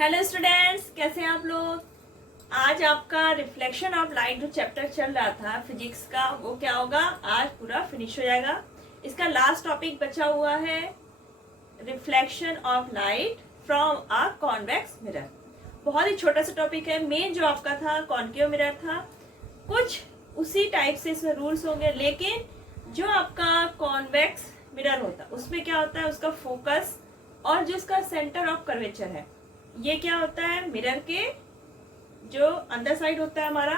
Hello students, कैसे हैं आप लोग। आज आपका रिफ्लेक्शन ऑफ लाइट जो चैप्टर चल रहा था फिजिक्स का, वो क्या होगा, आज पूरा फिनिश हो जाएगा। इसका लास्ट टॉपिक बचा हुआ है reflection of light from a convex mirror. बहुत ही छोटा सा टॉपिक है। मेन जो आपका था कॉन्केव मिरर था, कुछ उसी टाइप से इसमें रूल्स होंगे, लेकिन जो आपका कॉन्वेक्स मिरर होता है उसमें क्या होता है, उसका फोकस और जो उसका सेंटर ऑफ कर्वेचर है, ये क्या होता है, मिरर के जो अंदर साइड होता है हमारा,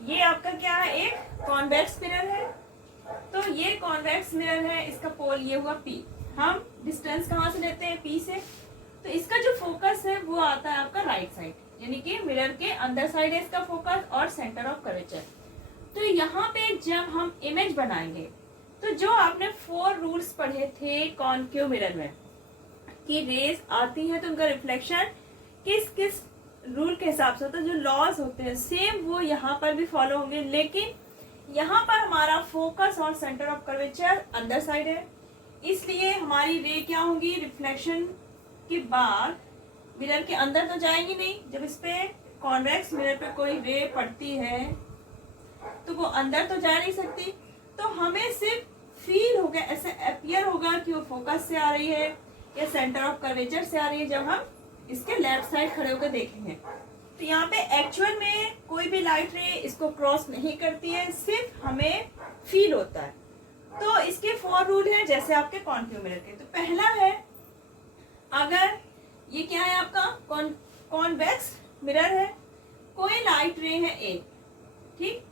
ये आपका क्या है, एक कॉन्वेक्स मिरर है। तो ये कॉन्वेक्स मिरर है, इसका पोल ये हुआ P। हम डिस्टेंस कहाँ से लेते हैं, P से। तो इसका जो फोकस है वो आता है आपका राइट साइड, यानी कि मिरर के अंदर साइड है इसका फोकस और सेंटर ऑफ कर्वेचर। तो यहाँ पे जब हम इमेज बनाएंगे, तो जो आपने 4 रूल्स पढ़े थे कॉन्केव मिरर में कि रेज आती है तो उनका रिफ्लेक्शन किस किस रूल के हिसाब से होता है, जो लॉज होते हैं सेम वो यहाँ पर भी फॉलो होंगे। लेकिन यहाँ पर हमारा फोकस और सेंटर ऑफ कर्वेचर अंदर साइड है, इसलिए हमारी रे क्या होंगी, रिफ्लेक्शन के बाद मिरर के अंदर तो जाएंगी नहीं। जब इस पे कॉन्वेक्स मिरर पे कोई रे पड़ती है तो वो अंदर तो जा नहीं सकती, तो हमें सिर्फ फील होगा, ऐसे अपीयर होगा कि वो फोकस से आ रही है या सेंटर ऑफ कर्वेचर से आ रही है जब हम इसके लेफ्ट साइड खड़े होकर देखेंगे। तो यहाँ पे एक्चुअल में कोई भी लाइट रे इसको क्रॉस नहीं करती है, सिर्फ हमें फील होता है। तो इसके 4 रूल हैं जैसे आपके कॉन्केव मिरर के। तो पहला है, अगर ये क्या है आपका कॉन्वेक्स मिरर है, कोई लाइट रे है एक, ठीक।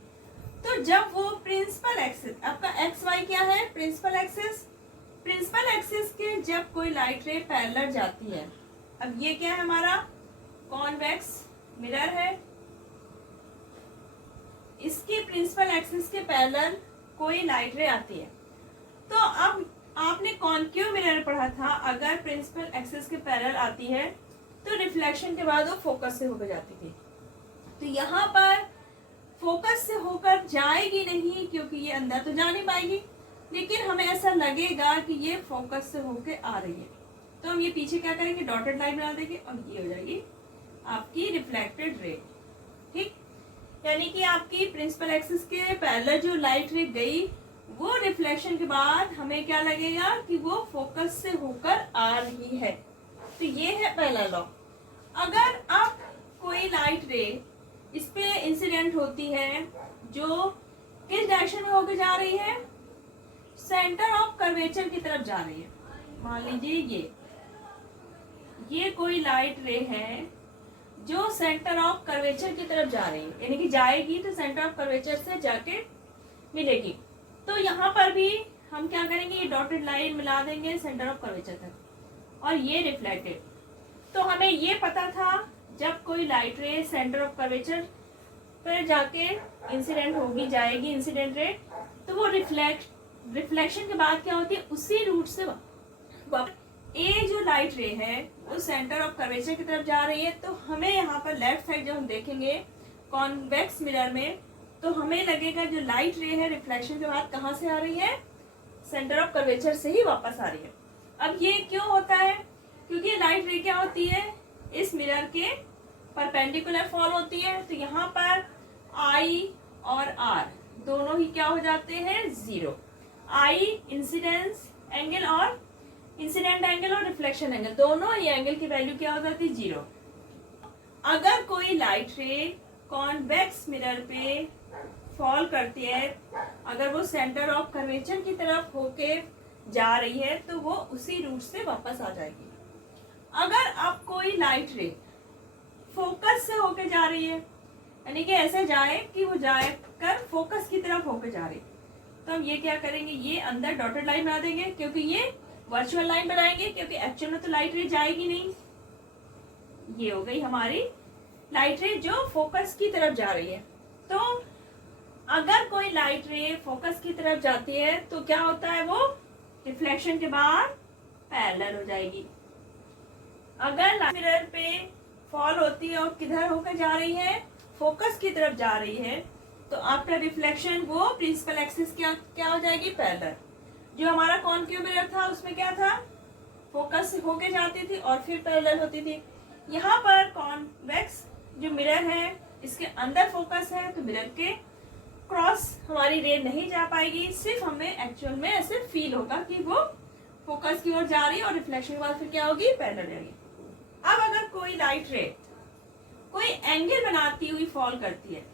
तो जब वो प्रिंसिपल एक्सिस, आपका एक्स वाई क्या है, प्रिंसिपल एक्सिस, प्रिंसिपल एक्सिस के जब कोई लाइट रे पैरेलल जाती है, अब ये क्या है हमारा कॉन्वेक्स मिरर है, इसकी प्रिंसिपल एक्सिस के पैरेलल कोई लाइट रे आती है। तो अब आपने कॉन्केव मिरर पढ़ा था, अगर प्रिंसिपल एक्सिस के पैरेलल आती है तो रिफ्लेक्शन के बाद वो फोकस से होकर जाती थी। तो यहाँ पर फोकस से होकर जाएगी नहीं, क्योंकि ये अंदर तो जा नहीं पाएगी, लेकिन हमें ऐसा लगेगा कि ये फोकस से होके आ रही है। तो हम ये पीछे क्या करेंगे, डॉटेड लाइन बना देंगे और ये हो जाएगी आपकी रिफ्लेक्टेड रे, ठीक। यानी कि आपकी प्रिंसिपल एक्सिस के पैरेलल जो लाइट रे गई, वो रिफ्लेक्शन के बाद हमें क्या लगेगा कि वो फोकस से होकर आ रही है। तो ये है पहला लॉ। अगर अब कोई लाइट रे इस पे इंसिडेंट होती है, जो किस डायरेक्शन में होकर जा रही है, सेंटर ऑफ कर्वेचर की तरफ जा रही है। मान लीजिए ये कोई लाइट रे है जो सेंटर ऑफ कर्वेचर की तरफ जा रही है, यानी कि जाएगी तो सेंटर ऑफ कर्वेचर से जाके मिलेगी। तो यहाँ पर भी हम क्या करेंगे, ये डॉटेड लाइन मिला देंगे सेंटर ऑफ कर्वेचर तक, और ये रिफ्लेक्टेड। तो हमें ये पता था जब कोई लाइट रे सेंटर ऑफ कर्वेचर पर जाके इंसिडेंट होगी, जाएगी इंसिडेंट रे, तो वो रिफ्लेक्शन के बाद क्या होती है, उसी रूट से ए जो लाइट रे है वो सेंटर ऑफ कर्वेचर की तरफ जा रही है। तो हमें यहाँ पर लेफ्ट साइड जब हम देखेंगे कॉन्वेक्स मिरर में, तो हमें लगेगा जो लाइट रे है रिफ्लेक्शन के बाद कहाँ से आ रही है, सेंटर ऑफ कर्वेचर से ही वापस आ रही है। अब ये क्यों होता है, क्योंकि लाइट रे क्या होती है, इस मिरर के परपेंडिकुलर फॉल होती है। तो यहाँ पर I और R दोनों ही क्या हो जाते हैं, 0। I इंसिडेंस एंगल और इंसिडेंट एंगल और रिफ्लेक्शन एंगल, दोनों ही एंगल की वैल्यू क्या हो जाती है, 0। अगर कोई लाइट रे कॉन्वेक्स मिरर पे फॉल करती है, अगर वो सेंटर ऑफ कर्वेचर की तरफ होके जा रही है, तो वो उसी रूट से वापस आ जाएगी। अगर अब कोई लाइट रे फोकस से होके जा रही है, यानी कि ऐसे जाए कि वो जाए कर फोकस की तरफ होके जा रही, तो हम ये क्या करेंगे, ये अंदर डॉटेड लाइन बना देंगे, क्योंकि ये वर्चुअल लाइन बनाएंगे, क्योंकि एक्चुअल में तो लाइट रे जाएगी नहीं। ये हो गई हमारी लाइट रे जो फोकस की तरफ जा रही है। तो अगर कोई लाइट रे फोकस की तरफ जाती है तो क्या होता है, वो रिफ्लेक्शन के बाद पैरेलल हो जाएगी। अगर मिरर पे फॉल होती है और किधर होकर जा रही है, फोकस की तरफ जा रही है, तो आफ्टर रिफ्लेक्शन वो प्रिंसिपल एक्सिस क्या हो जाएगी, पैरेलल। जो हमारा कॉन्केव मिरर था उसमें क्या था, फोकस होके जाती थी और फिर पैरेलल होती थी। यहाँ पर कॉन्वेक्स जो मिरर है इसके अंदर फोकस है, तो मिरर के क्रॉस हमारी रे नहीं जा पाएगी, सिर्फ हमें एक्चुअल में ऐसे फील होगा कि वो फोकस की ओर जा रही है और रिफ्लेक्शन के बाद फिर क्या होगी, पैरेलल रहेगी। अब अगर कोई लाइट रे कोई एंगल बनाती हुई फॉल करती है,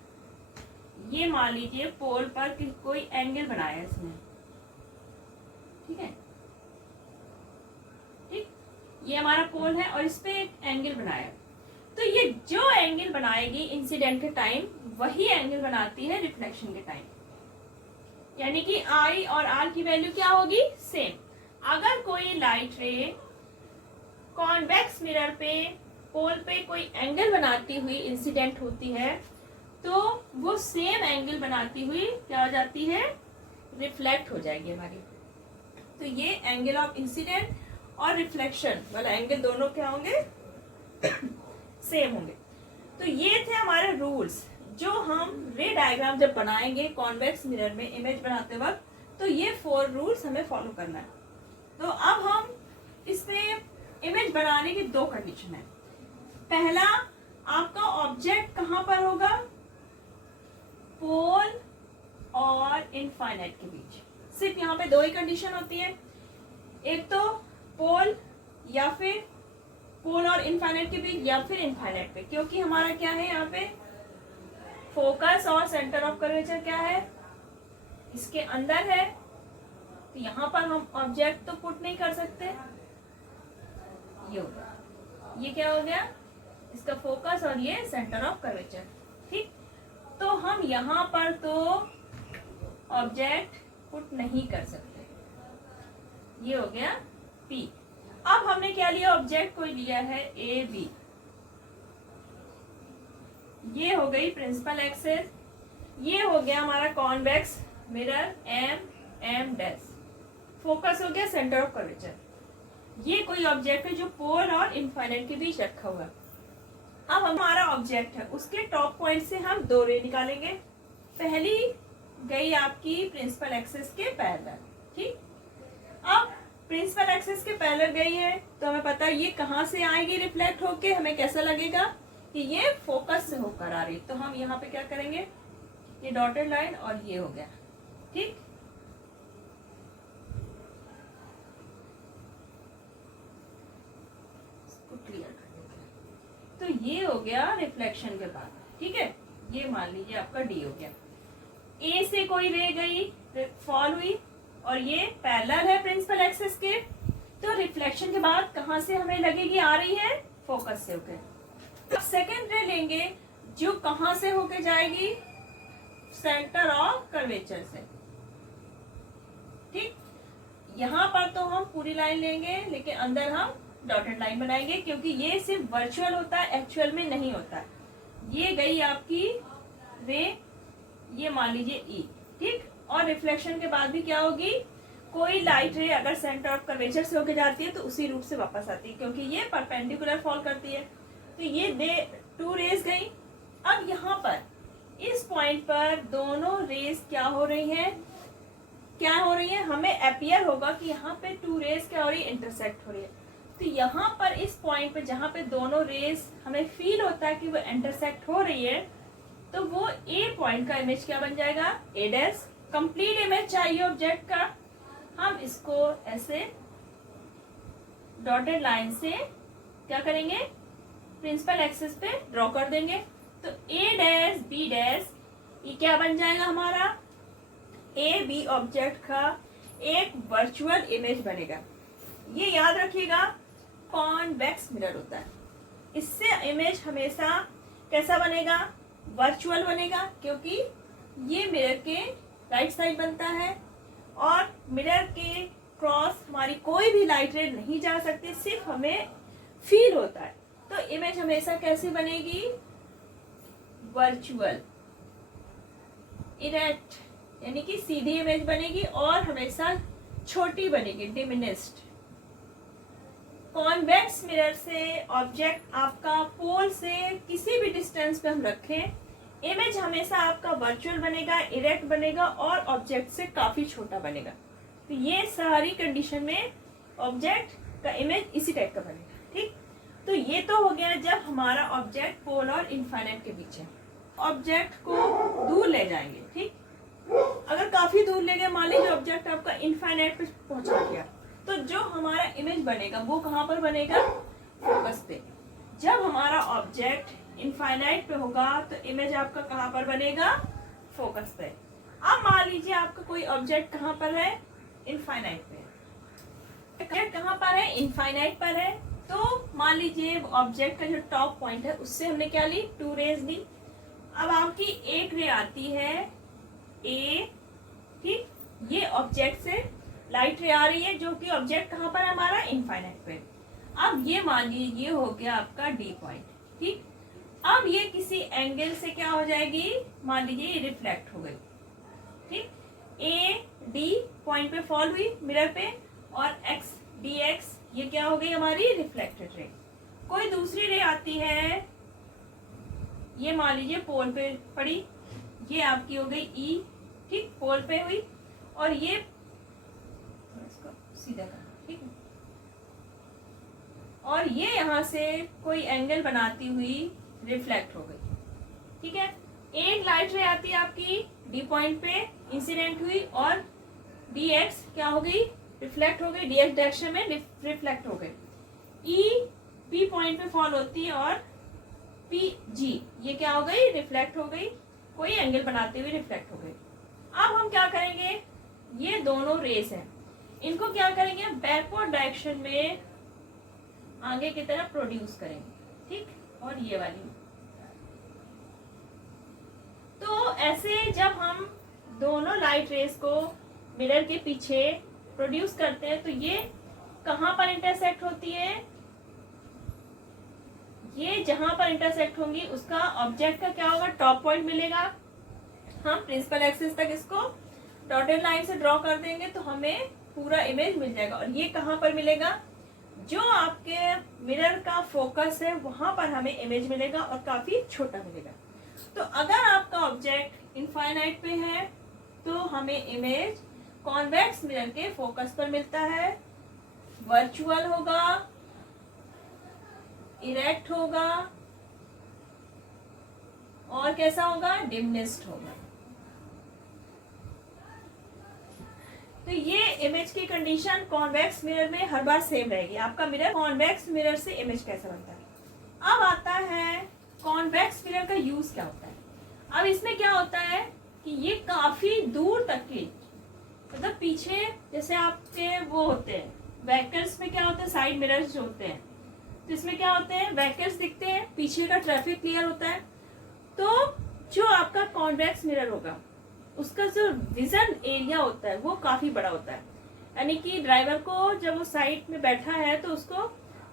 ये मान लीजिए पोल पर कोई एंगल बनाया है इसने, ठीक है, ठीक, ये हमारा पोल है और इस पे एक एंगल बनाया, तो ये जो एंगल बनाएगी इंसिडेंट के टाइम वही एंगल बनाती है रिफ्लेक्शन के टाइम, यानी कि आई और आर की वैल्यू क्या होगी, सेम। अगर कोई लाइट रे कॉन्वेक्स मिरर पे पोल पे कोई एंगल बनाती हुई इंसिडेंट होती है, तो वो सेम एंगल बनाती हुई क्या हो जाती है, रिफ्लेक्ट हो जाएगी हमारी। तो ये एंगल ऑफ इंसिडेंट और रिफ्लेक्शन वाला एंगल दोनों क्या होंगे, सेम होंगे। तो ये थे हमारे रूल्स जो हम रे डायग्राम जब बनाएंगे कॉन्वेक्स मिरर में इमेज बनाते वक्त, तो ये 4 रूल्स हमें फॉलो करना है। तो अब हम इसमें इमेज बनाने की 2 कंडीशन है। पहला, आपका ऑब्जेक्ट कहां पर होगा, पोल और इनफाइनाइट के बीच। सिर्फ यहाँ पे 2 ही कंडीशन होती है, एक तो पोल या फिर पोल और इनफाइनाइट के बीच या फिर इनफाइनाइट पे, क्योंकि हमारा क्या है यहाँ पे फोकस और सेंटर ऑफ कर्वेचर क्या है, इसके अंदर है, तो यहाँ पर हम ऑब्जेक्ट तो पुट नहीं कर सकते। ये हो गया, ये क्या हो गया, इसका फोकस और ये सेंटर ऑफ कर्वेचर, ठीक। तो हम यहाँ पर तो ऑब्जेक्ट पुट नहीं कर सकते, ये हो गया P। अब हमने क्या लिया, ऑब्जेक्ट कोई लिया है ए बी, ये हो गई प्रिंसिपल एक्सिस, ये हो गया हमारा convex mirror M dash, focus हो गया सेंटर ऑफ कर्वेचर। ये कोई ऑब्जेक्ट है जो पोल और इनफाइनाइट के बीच रखा हुआ है। अब हमारा ऑब्जेक्ट है, उसके टॉप पॉइंट से हम 2 रे निकालेंगे। पहली गई आपकी प्रिंसिपल एक्सिस के पैरेलल, ठीक। अब प्रिंसिपल एक्सिस के पैरेलल गई है तो हमें पता है ये कहाँ से आएगी रिफ्लेक्ट होके, हमें कैसा लगेगा कि ये फोकस से होकर आ रही, तो हम यहाँ पे क्या करेंगे, ये डॉटेड लाइन और ये हो गया, ठीक। क्लियर कर देंगे, तो ये हो गया रिफ्लेक्शन के बाद, ठीक है। ये मान लीजिए आपका डी हो गया, ए से कोई रे गई फॉल हुई और ये पैरेलल है प्रिंसिपल एक्सिस के, तो रिफ्लेक्शन के बाद कहां से हमें लगेगी, आ रही है फोकस से होकर। अब सेकेंड रे लेंगे जो कहां से होके जाएगी, सेंटर ऑफ कर्वेचर से, ठीक। यहां पर तो हम पूरी लाइन लेंगे लेकिन अंदर हम डॉटेड लाइन बनाएंगे, क्योंकि ये सिर्फ वर्चुअल होता है, एक्चुअल में नहीं होता है। ये गई आपकी रे, ये मान लीजिए ई, ठीक। और रिफ्लेक्शन के बाद भी क्या होगी, कोई लाइट रे अगर सेंटर ऑफ कर्वेचर से होके जाती है तो उसी रूट से वापस आती है, क्योंकि ये परपेंडिकुलर फॉल करती है। तो ये 2 रेज गई। अब यहाँ पर इस पॉइंट पर दोनों रेज क्या हो रही है, हमें अपियर होगा कि यहाँ पे 2 रेज क्या हो रही है, इंटरसेक्ट हो रही है। तो यहाँ पर इस पॉइंट पे जहाँ पे दोनों रेज हमें फील होता है कि वो इंटरसेक्ट हो रही है, तो वो ए पॉइंट का इमेज क्या बन जाएगा, ए डैश। कंप्लीट इमेज चाहिए ऑब्जेक्ट का, हम इसको ऐसे डॉटेड लाइन से क्या करेंगे, प्रिंसिपल एक्सिस पे ड्रॉ कर देंगे। तो ए डैश बी डैश ये क्या बन जाएगा हमारा, ए बी ऑब्जेक्ट का एक वर्चुअल इमेज बनेगा। ये याद रखिएगा, कॉन्वेक्स मिरर होता है, इससे इमेज हमेशा कैसा बनेगा, वर्चुअल बनेगा, क्योंकि ये मिरर के राइट साइड बनता है और मिरर के क्रॉस हमारी कोई भी लाइट रे नहीं जा सकती, सिर्फ हमें फील होता है। तो इमेज हमेशा कैसी बनेगी, वर्चुअल, इरेक्ट, यानी कि सीधी इमेज बनेगी और हमेशा छोटी बनेगी, डिमिनिस्ड। कॉन्वेक्स मिरर से ऑब्जेक्ट आपका पोल से किसी भी डिस्टेंस पे हम रखें, इमेज हमेशा आपका वर्चुअल बनेगा, इरेक्ट बनेगा और ऑब्जेक्ट से काफी छोटा बनेगा। तो ये सारी कंडीशन में ऑब्जेक्ट का इमेज इसी टाइप का बनेगा, ठीक। तो ये ये तो हो गया जब हमारा ऑब्जेक्ट पोल और इनफाइनाइट के बीच है। ऑब्जेक्ट को दूर ले जाएंगे, ठीक। अगर काफी दूर ले गए, मान लीजिए ऑब्जेक्ट आपका इनफाइनाइट पे पहुंचा गया, तो जो हमारा इमेज बनेगा वो कहाँ पर बनेगा? फोकस पे। जब हमारा ऑब्जेक्ट इनफाइनाइट पे होगा तो इमेज आपका कहाँ पर बनेगा? फोकस पे। अब मान लीजिए आपका कोई ऑब्जेक्ट कहाँ पर है? इनफाइनाइट पे। ऑब्जेक्ट कहाँ पर है? इनफाइनाइट पर है। तो मान लीजिए ऑब्जेक्ट का जो टॉप पॉइंट है उससे हमने क्या ली? 2 रेज ली। अब आपकी एक रे आती है ए, ठीक। ये ऑब्जेक्ट से लाइट रे आ रही है जो कि ऑब्जेक्ट कहाँ पर है हमारा? इनफाइनाइट पे। अब ये मान लीजिए ये हो गया आपका डी पॉइंट, ठीक। अब ये किसी एंगल से क्या हो जाएगी? मान लीजिए ये रिफ्लेक्ट हो गई, ठीक। ए डी पॉइंट पे फॉल हुई मिरर पे, और एक्स डी एक्स ये क्या हो गई? हमारी रिफ्लेक्टेड रे। कोई दूसरी रे आती है, ये मान लीजिए पोल पे पड़ी, ये आपकी हो गई ई, ठीक, पोल पे हुई, और ये इसको सीधा करना, ठीक है। और ये यहाँ से कोई एंगल बनाती हुई रिफ्लेक्ट हो गई, ठीक है। एक लाइट रे आती है आपकी डी पॉइंट पे, इंसिडेंट हुई, और डी एक्स क्या हो गई? रिफ्लेक्ट हो गई, डी एक्स डायरेक्शन में रिफ्लेक्ट हो गई। ई पी पॉइंट पे फॉल होती है, और पी जी ये क्या हो गई? रिफ्लेक्ट हो गई, कोई एंगल बनाते हुए रिफ्लेक्ट हो गई। अब हम क्या करेंगे? ये दोनों रेस हैं, इनको क्या करेंगे? बैकवर्ड डायरेक्शन में आगे की तरफ प्रोड्यूस करेंगे, ठीक। और ये वाली, तो ऐसे जब हम दोनों लाइट रेस को मिरर के पीछे प्रोड्यूस करते हैं तो ये कहां पर इंटरसेक्ट होती है? ये जहां पर इंटरसेक्ट होंगी उसका ऑब्जेक्ट का क्या होगा? टॉप पॉइंट मिलेगा। हम प्रिंसिपल एक्सिस तक इसको डॉटेड लाइन से ड्रॉ कर देंगे तो हमें पूरा इमेज मिल जाएगा। और ये कहां पर मिलेगा? जो आपके मिरर का फोकस है वहां पर हमें इमेज मिलेगा, और काफी छोटा मिलेगा। तो अगर आपका ऑब्जेक्ट इनफाइनाइट पे है तो हमें इमेज कॉन्वेक्स मिरर के फोकस पर मिलता है, वर्चुअल होगा, इरेक्ट होगा, और कैसा होगा? डिमिनिश्ड होगा। तो ये इमेज की कंडीशन कॉन्वेक्स मिरर में हर बार सेम रहेगी। आपका मिरर कॉन्वेक्स मिरर से इमेज कैसा बनता है? अब आता है कॉन्वेक्स मिरर का यूज क्या होता है। अब इसमें क्या होता है कि ये काफी दूर तक की, मतलब पीछे जैसे आपके वो होते हैं व्हीकल्स में क्या होता है? साइड मिरर्स जो होते हैं, तो इसमें क्या होते हैं? व्हीकल्स दिखते हैं, पीछे का ट्रैफिक क्लियर होता है। तो जो आपका कॉन्वेक्स मिरर होगा उसका जो विजन एरिया होता है वो काफी बड़ा होता है, यानी कि ड्राइवर को जब वो साइड में बैठा है तो उसको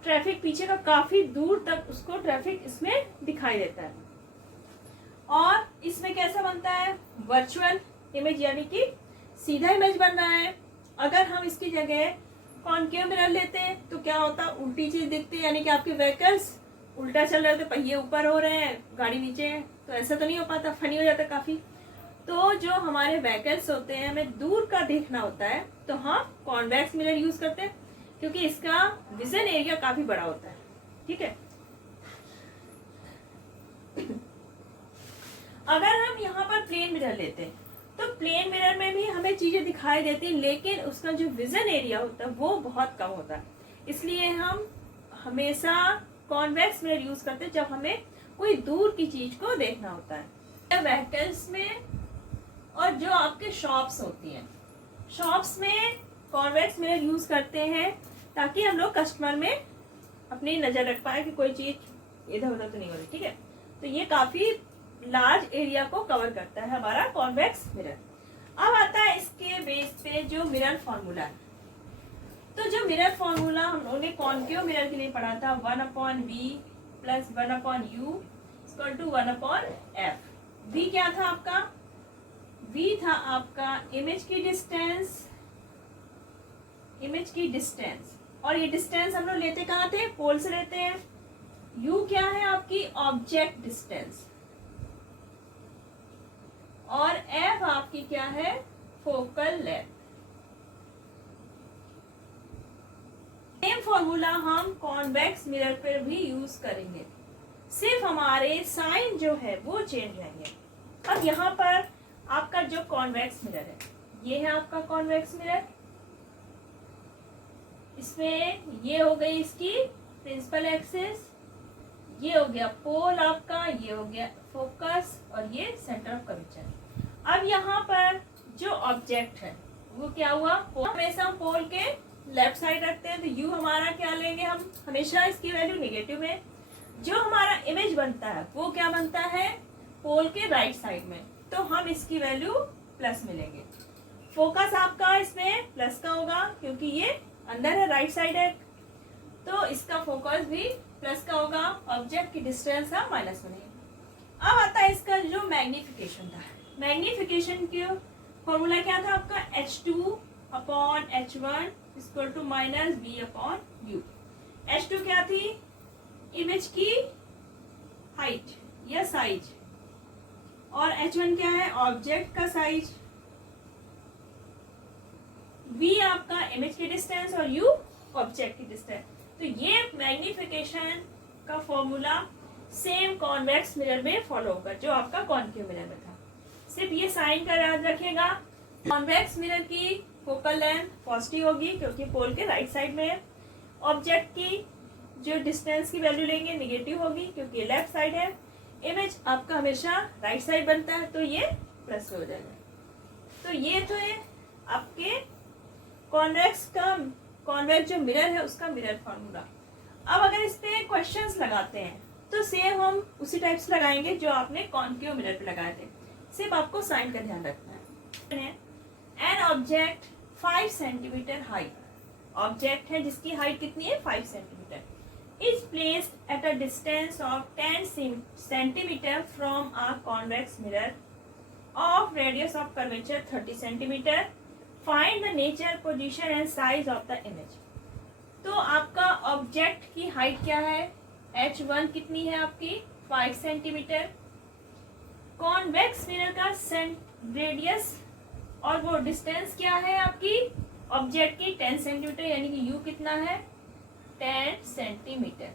ट्रैफिक पीछे का काफी दूर तक उसको ट्रैफिक इसमें दिखाई देता है। और इसमें कैसा बनता है? वर्चुअल इमेज, यानी कि सीधा इमेज बन रहा है। अगर हम इसकी जगह कॉनकेव मिरर लेते हैं तो क्या होता? उल्टी चीज दिखती है, यानी कि आपके व्हीकल्स उल्टा चल रहे होते, पहिए ऊपर हो रहे हैं, गाड़ी नीचे है, तो ऐसा तो नहीं हो पाता, फनी हो जाता काफी। तो जो हमारे व्हीकल्स होते हैं हमें दूर का देखना होता है तो हम कॉन्वेक्स मिरर यूज करते हैं, क्योंकि इसका विजन एरिया काफी बड़ा होता है, ठीक है। अगर हम यहाँ पर प्लेन मिरर लेते हैं तो प्लेन मिरर में भी हमें चीजें दिखाई देती हैं, लेकिन उसका जो विजन एरिया होता है वो बहुत कम होता है। इसलिए हम हमेशा कॉन्वेक्स मिरर यूज करते हैं जब हमें कोई दूर की चीज को देखना होता है। व्हीकल्स में और जो आपके शॉप्स होती हैं, शॉप्स में कॉन्वेक्स मिरर यूज करते हैं ताकि हम लोग कस्टमर में अपनी नजर रख पाए कि कोई चीज इधर उधर तो नहीं हो रही, ठीक है। तो ये काफी लार्ज एरिया को कवर करता है हमारा कॉन्वेक्स मिरर। अब आता है इसके बेस पे जो मिरर फॉर्मूला है। तो जो मिरर फॉर्मूला हम लोगों ने कॉनकेव मिरर के लिए पढ़ा था, 1/v plus 1/u equal to 1/f। v क्या था आपका? v था आपका इमेज की डिस्टेंस, और ये डिस्टेंस हम लोग लेते कहाँ थे? पोल से लेते हैं। u क्या है? आपकी ऑब्जेक्ट डिस्टेंस, और f आपकी क्या है? Focal length. सेम फॉर्मूला हम कॉन्वेक्स मिरर पर भी यूज करेंगे, सिर्फ हमारे साइन जो है वो चेंज रहेंगे। अब यहाँ पर आपका जो कॉन्वेक्स मिरर है, ये है आपका कॉन्वेक्स मिरर। इसमें ये हो गई इसकी प्रिंसिपल एक्सिस, ये हो गया पोल आपका, ये हो गया फोकस और ये सेंटर ऑफ कर्वेचर। अब यहाँ पर जो ऑब्जेक्ट है वो क्या हुआ, हमेशा हम पोल के लेफ्ट साइड रखते हैं, तो यू हमारा क्या लेंगे हम, हमेशा इसकी वैल्यू नेगेटिव में। जो हमारा इमेज बनता है वो क्या बनता है, पोल के राइट साइड में, तो हम इसकी वैल्यू प्लस मिलेंगे। फोकस आपका इसमें प्लस का होगा क्योंकि ये अंदर है, राइट साइड है, तो इसका फोकस भी प्लस का होगा। ऑब्जेक्ट की डिस्टेंस हम माइनस में। अब आता है इसका जो मैग्निफिकेशन था, मैग्निफिकेशन की फॉर्मूला क्या था आपका, H2/H1 equal to minus B/U। H2 क्या थी, इमेज की हाइट या साइज, और H1 क्या है, ऑब्जेक्ट का साइज। V आपका इमेज की डिस्टेंस और U ऑब्जेक्ट की डिस्टेंस। तो ये मैग्निफिकेशन का फॉर्मूला सेम कॉन्वेक्स मिरर में फॉलो होगा जो आपका कॉन्केव मिरर में था। सिर्फ ये साइन का याद रखिएगा। कॉन्वेक्स मिरर की फोकल लेंथ पॉजिटिव होगी क्योंकि पोल के राइट साइड में है। ऑब्जेक्ट की जो डिस्टेंस की वैल्यू लेंगे नेगेटिव होगी क्योंकि लेफ्ट साइड है। इमेज आपका हमेशा राइट साइड बनता है तो ये प्लस हो जाएगा। तो ये तो है आपके कॉन्वेक्स जो मिरर है उसका मिरर फॉर्मूला। अब अगर इस पे क्वेश्चंस लगाते हैं तो सेम हम उसी टाइप से लगाएंगे जो आपने कॉन्केव मिरर पे लगाए थे, सिर्फ आपको साइन का ध्यान रखना है। An object 5 centimetre height, object है जिसकी हाइट कितनी है 5 centimetre, is placed at a distance of 10 centimetre from a convex mirror of radius of curvature 30 centimetre. Find the nature, position and size of the image. तो आपका object की height क्या है, H1 कितनी है आपकी 5 सेंटीमीटर। कॉन्वेक्स मिरर का radius और वो डिस्टेंस क्या है आपकी ऑब्जेक्ट की 10 सेंटीमीटर, यानी कि U कितना है 10 सेंटीमीटर।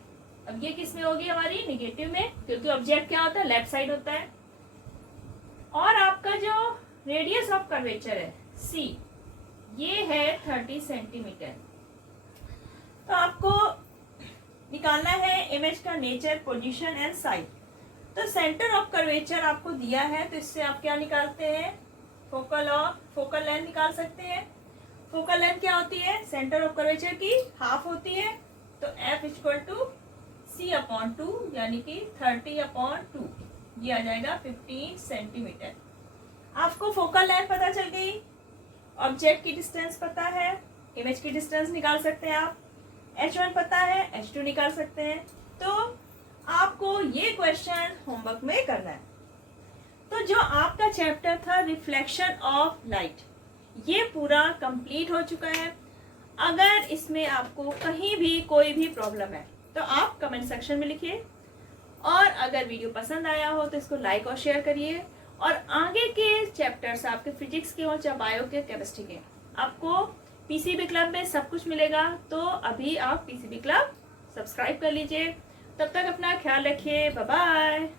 अब ये किस में होगी हमारी नेगेटिव में क्योंकि ऑब्जेक्ट क्या होता है लेफ्ट साइड होता है। और आपका जो रेडियस ऑफ कर्वेचर है C, ये है 30 सेंटीमीटर। तो आपको निकालना है इमेज का नेचर, पोजीशन एंड साइज। तो सेंटर ऑफ कर्वेचर आपको दिया है तो इससे आप क्या निकालते हैं, फोकल लेंथ निकाल सकते हैं। फोकल लेंथ क्या होती है, सेंटर ऑफ कर्वेचर की हाफ होती है, तो F इक्वल टू C/2 यानी कि 30/2, ये आ जाएगा 15 सेंटीमीटर। आपको फोकल लेंथ पता चल गई, ऑब्जेक्ट की डिस्टेंस पता है, इमेज की डिस्टेंस निकाल सकते हैं आप, H1 पता है, H2 निकाल सकते हैं। तो आपको ये क्वेश्चन होमवर्क में करना है। तो जो आपका चैप्टर था रिफ्लेक्शन ऑफ लाइट, ये पूरा कंप्लीट हो चुका है। अगर इसमें आपको कहीं भी कोई भी प्रॉब्लम है तो आप कमेंट सेक्शन में लिखिए, और अगर वीडियो पसंद आया हो तो इसको लाइक और शेयर करिए। और आगे के चैप्टर्स आपके फिजिक्स के और चाहे बायो के, केमिस्ट्री के, आपको पीसीबी क्लब में सब कुछ मिलेगा। तो अभी आप पीसीबी क्लब सब्सक्राइब कर लीजिए। तब तक अपना ख्याल रखिए, बाय बाय।